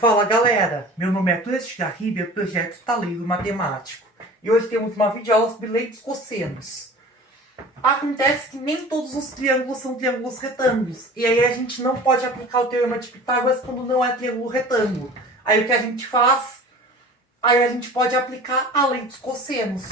Fala galera, meu nome é Arthur Garribe, do projeto Estaleiro Matemático. E hoje temos uma videoaula sobre lei dos cossenos. Acontece que nem todos os triângulos são triângulos retângulos. E aí a gente não pode aplicar o teorema de Pitágoras quando não é triângulo retângulo. Aí o que a gente faz? Aí a gente pode aplicar a lei dos cossenos.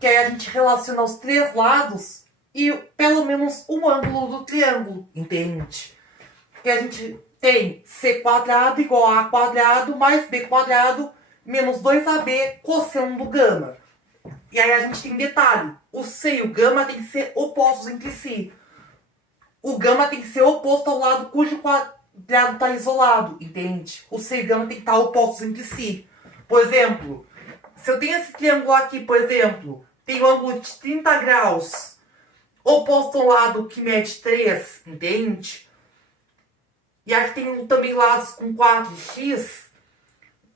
Que aí a gente relaciona os três lados e pelo menos um ângulo do triângulo, entende? Que a gente tem c quadrado igual a quadrado mais b quadrado menos 2ab cosseno do gama. E aí a gente tem detalhe, o c e o gama tem que ser opostos entre si. O gama tem que ser oposto ao lado cujo quadrado está isolado, entende? O c e o gama tem que estar opostos entre si. Por exemplo, se eu tenho esse triângulo aqui, por exemplo, tem um ângulo de 30 graus oposto ao lado que mede 3, entende? E aqui tem também lados com 4x.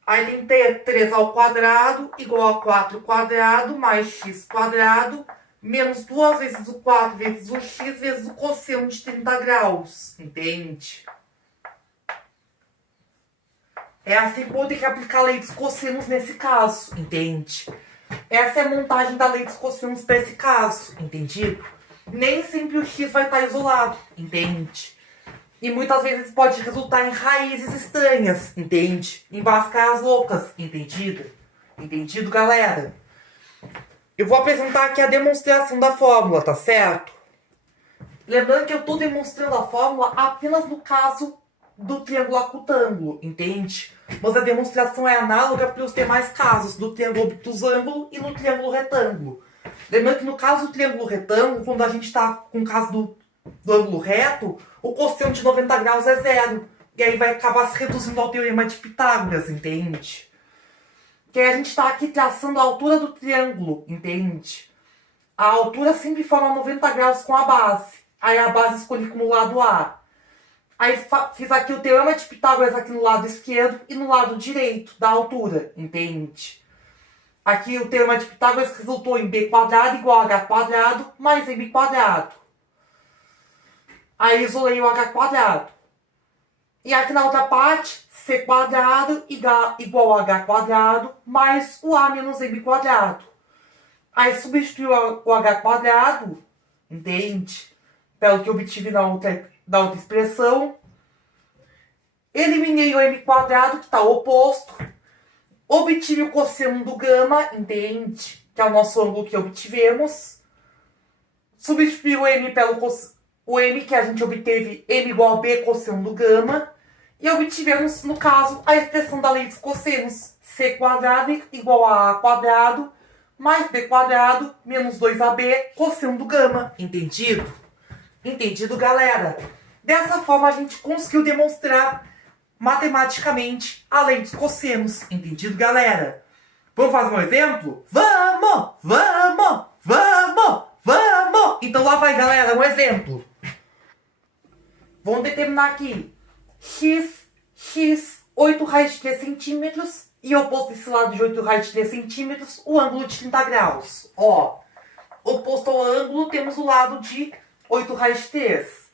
Aí tem que ter 3 ao quadrado igual a 4 quadrado mais x quadrado menos 2 vezes o 4 vezes o x vezes o cosseno de 30 graus. Entende? É assim que eu tenho que aplicar a lei dos cossenos nesse caso. Entende? Essa é a montagem da lei dos cossenos para esse caso. Entendido? Nem sempre o x vai estar isolado. Entende? E muitas vezes pode resultar em raízes estranhas, entende? Em bascas loucas, entendido? Entendido, galera? Eu vou apresentar aqui a demonstração da fórmula, tá certo? Lembrando que eu estou demonstrando a fórmula apenas no caso do triângulo acutângulo, entende? Mas a demonstração é análoga para os demais casos, do triângulo obtusângulo e no triângulo retângulo. Lembrando que no caso do triângulo retângulo, quando a gente está com o caso do ângulo reto, o cosseno de 90 graus é zero. E aí vai acabar se reduzindo ao teorema de Pitágoras, entende? Que aí a gente está aqui traçando a altura do triângulo, entende? A altura sempre forma 90 graus com a base. Aí a base escolhi como lado A. Aí fiz aqui o teorema de Pitágoras aqui no lado esquerdo e no lado direito da altura, entende? Aqui o teorema de Pitágoras resultou em b quadrado igual a h quadrado mais m quadrado. Aí isolei o h quadrado. E aqui na outra parte, c quadrado igual a h quadrado mais o a menos m quadrado. Aí substitui o h quadrado, entende? Pelo que eu obtive na outra expressão. Eliminei o m quadrado, que está oposto. Obtive o cosseno do gama, entende? Que é o nosso ângulo que obtivemos. Substituí o m pelo o m que a gente obteve, m igual a b cosseno do gama. E obtivemos, no caso, a expressão da lei dos cossenos. C quadrado igual a quadrado mais b quadrado menos 2ab cosseno do gama. Entendido? Entendido, galera? Dessa forma, a gente conseguiu demonstrar matematicamente a lei dos cossenos. Entendido, galera? Vamos fazer um exemplo? Vamos! Vamos! Vamos! Vamos! Então lá vai, galera, um exemplo. Vamos determinar aqui x, 8 raiz de 3 centímetros e oposto desse lado de 8 raiz de 3 centímetros, o ângulo de 30 graus. Ó, oposto ao ângulo, temos o lado de 8 raiz de 3.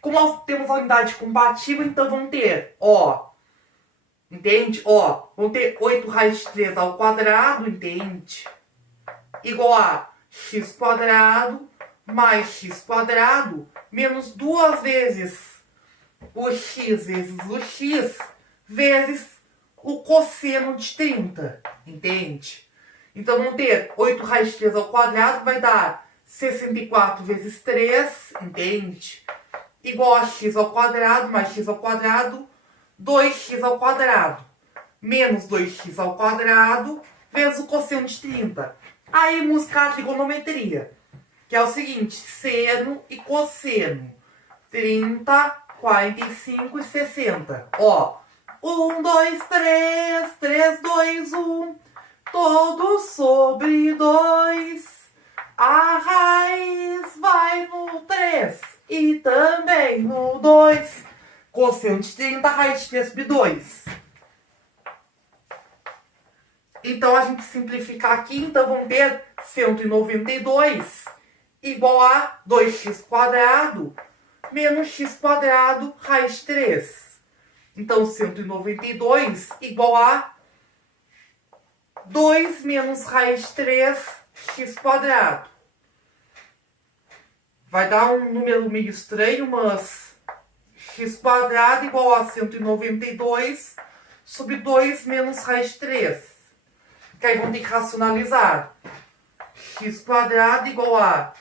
Como nós temos a unidade compatível, então vamos ter, ó, entende? Ó, vamos ter 8 raiz de 3 ao quadrado, entende? Igual a x quadrado mais x quadrado menos 2 vezes o x vezes o x vezes o cosseno de 30, entende? Então vamos ter 8 raiz de 3 ao quadrado vai dar 64 vezes 3, entende? Igual a x ao quadrado mais x ao quadrado, 2x ao quadrado menos 2x ao quadrado vezes o cosseno de 30. Aí buscar a trigonometria, que é o seguinte, seno e cosseno, 30, 45 e 60. Ó, 1, 2, 3, 3, 2, 1, todo sobre 2. A raiz vai no 3 e também no 2. Cosseno de 30, raiz de 3 sobre 2. Então, a gente simplificar aqui, então vamos ter 192 igual a 2x² menos x² raiz de 3. Então, 192 igual a 2 menos raiz de 3x². Vai dar um número meio estranho, mas x² igual a 192 sobre 2 menos raiz de 3. Que aí vão ter que racionalizar. x² igual a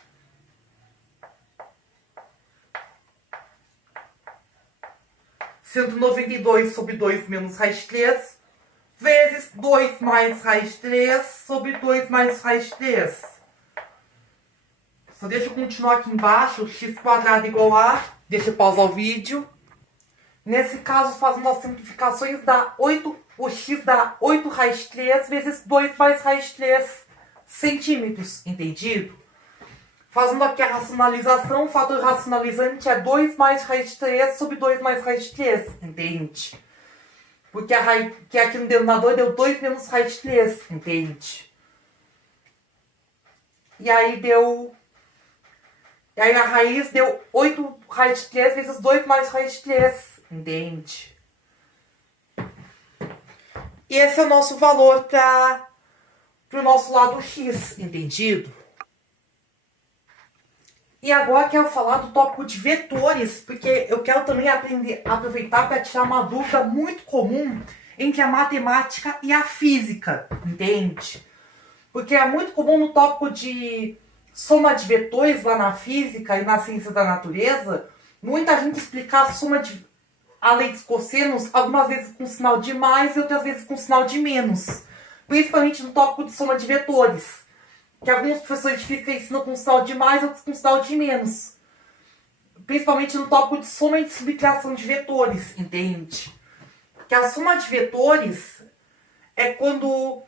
192 sobre 2 menos raiz de 3 vezes 2 mais raiz de 3 sobre 2 mais raiz de 3. Só deixa eu continuar aqui embaixo. x² igual a... Deixa eu pausar o vídeo. Nesse caso, fazendo as simplificações, dá 8, o x dá 8 raiz de 3 vezes 2 mais raiz de 3 centímetros. Entendido? Fazendo aqui a racionalização, o fator racionalizante é 2 mais raiz de 3 sobre 2 mais raiz de 3. Entende? Porque a raiz, que aqui no denominador deu 2 menos raiz de 3. Entende? E aí deu... E aí a raiz deu 8 raiz de 3 vezes 2 mais raiz de 3. Entende? E esse é o nosso valor para o nosso lado x. Entendido? E agora quero falar do tópico de vetores, porque eu quero também aproveitar para tirar uma dúvida muito comum entre a matemática e a física, entende? Porque é muito comum no tópico de soma de vetores lá na física e na ciência da natureza, muita gente explicar a lei dos cossenos, algumas vezes com sinal de mais e outras vezes com sinal de menos. Principalmente no tópico de soma de vetores. Que alguns professores de física ensinam com sinal de mais, outros com sinal de menos. Principalmente no tópico de soma e de subtração de vetores, entende? Que a soma de vetores é quando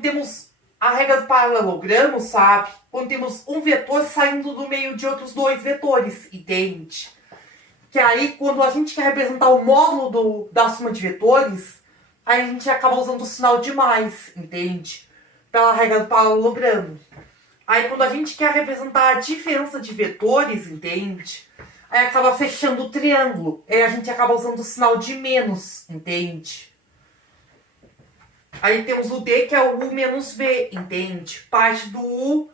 temos a regra do paralelogramo, sabe? Quando temos um vetor saindo do meio de outros dois vetores, entende? Que aí, quando a gente quer representar o módulo da soma de vetores, aí a gente acaba usando o sinal de mais, entende? Pela regra do paralelogramo. Aí quando a gente quer representar a diferença de vetores, entende? Aí acaba fechando o triângulo. Aí a gente acaba usando o sinal de menos, entende? Aí temos o D, que é o U menos V, entende? Parte do U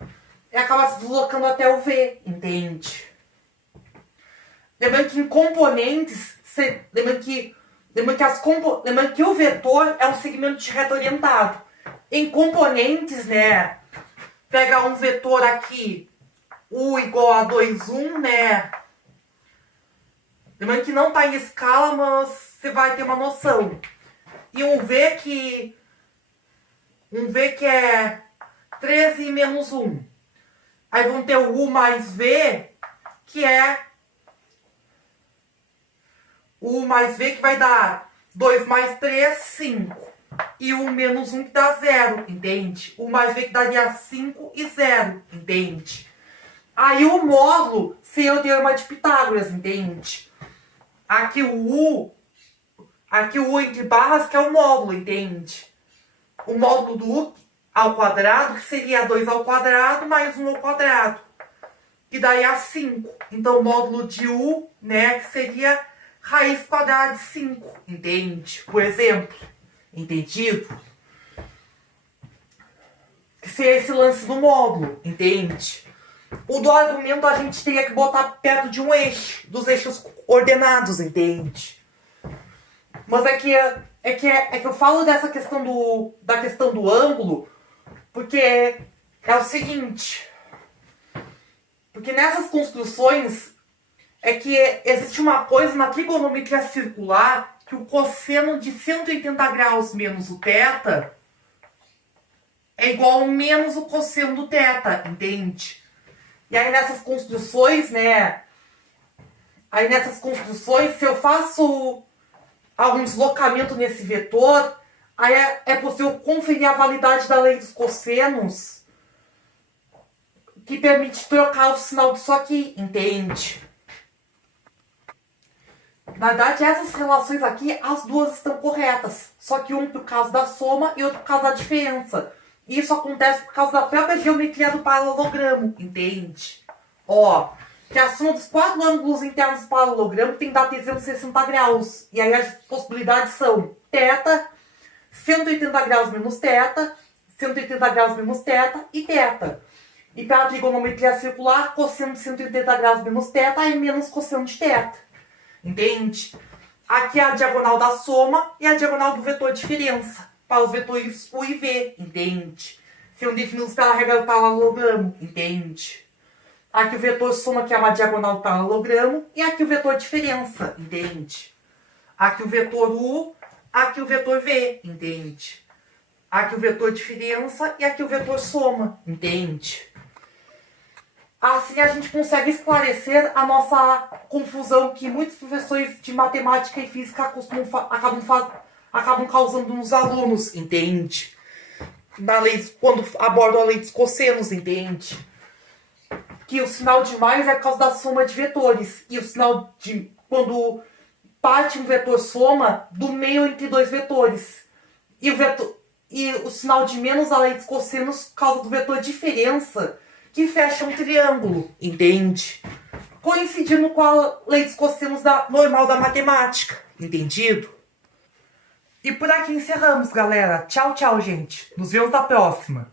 e acaba se deslocando até o V, entende? Lembrando que em componentes, lembrando que o vetor é um segmento de reta orientado. Em componentes, né, pega um vetor aqui, U igual a 2, 1, né, lembrando que não está em escala, mas você vai ter uma noção. E um V que é 13 menos 1. Aí vão ter o U mais V, que é o U mais V que vai dar 2 mais 3, 5. E o menos 1 que dá 0, entende? O mais V que daria 5 e 0, entende? Aí o módulo seria o teorema de Pitágoras, entende? Aqui o U entre barras que é o módulo, entende? O módulo do U ao quadrado, que seria 2 ao quadrado mais 1 ao quadrado, que daria 5. Então o módulo de U, né, que seria raiz quadrada de 5, entende? Por exemplo. Entendido? Que seria esse lance do módulo, entende? O do argumento a gente teria que botar perto de um eixo, dos eixos ordenados, entende? Mas é que eu falo dessa questão da questão do ângulo, porque é o seguinte, porque nessas construções é que existe uma coisa na trigonometria circular, que o cosseno de 180 graus menos o θ é igual a menos o cosseno do θ, entende? E aí nessas construções, né? Se eu faço algum deslocamento nesse vetor, aí é possível conferir a validade da lei dos cossenos, que permite trocar o sinal disso aqui, entende? Na verdade, essas relações aqui, as duas estão corretas. Só que um por causa da soma e outro por causa da diferença. E isso acontece por causa da própria geometria do paralelogramo, entende? Ó, que a soma dos 4 ângulos internos do paralelogramo tem que dar 360 graus. E aí as possibilidades são θ, 180 graus menos θ, 180 graus menos θ e θ. E para a trigonometria circular, cosseno de 180 graus menos θ é menos cosseno de θ. Entende? Aqui é a diagonal da soma e a diagonal do vetor diferença. Para os vetores U e V. Entende? São definidos pela regra do paralelogramo. Entende? Aqui o vetor soma, que é uma diagonal do paralelogramo. E aqui o vetor diferença. Entende? Aqui o vetor U, aqui o vetor V. Entende? Aqui o vetor diferença e aqui o vetor soma. Entende? Assim a gente consegue esclarecer a nossa confusão que muitos professores de matemática e física acabam causando nos alunos, entende? Quando abordam a lei dos cossenos, entende? Que o sinal de mais é por causa da soma de vetores. E o sinal de... quando parte um vetor soma do meio entre dois vetores. E o sinal de menos a lei dos cossenos por causa do vetor diferença, que fecha um triângulo, entende? Coincidindo com a lei dos cossenos normal da matemática, entendido? E por aqui encerramos, galera. Tchau, tchau, gente. Nos vemos na próxima.